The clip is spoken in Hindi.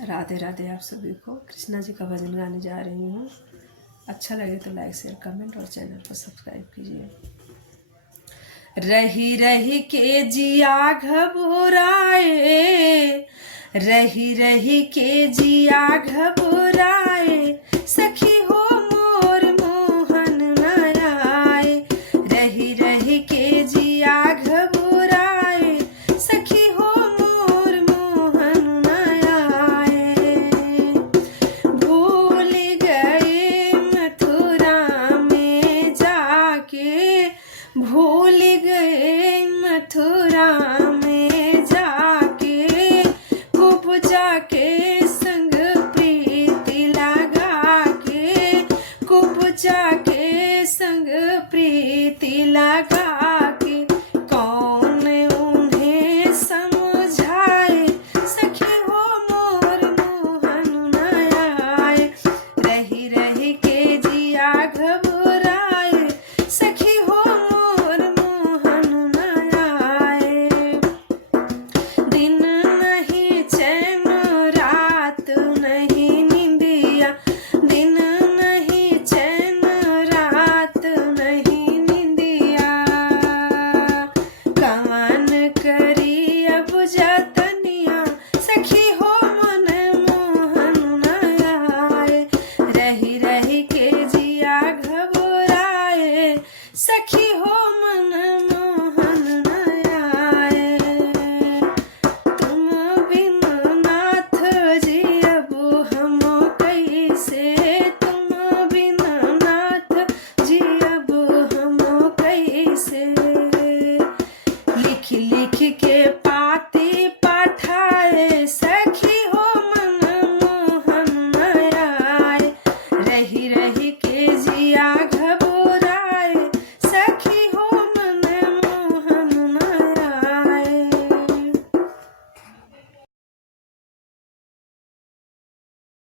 राधे राधे। आप सभी को कृष्णा जी का भजन गाने जा रही हूँ। अच्छा लगे तो लाइक शेयर कमेंट और चैनल को सब्सक्राइब कीजिए। रही रही के जिया घबराए, रही रही के जिया घबराए, सखी हो मोर मोहन न आए। रही रही के जिया घबराए, सखी हो मोर मोहन न आए। भूल गए मथुरा में जाके, भूल गए मथुरा में जाके, खूब जाके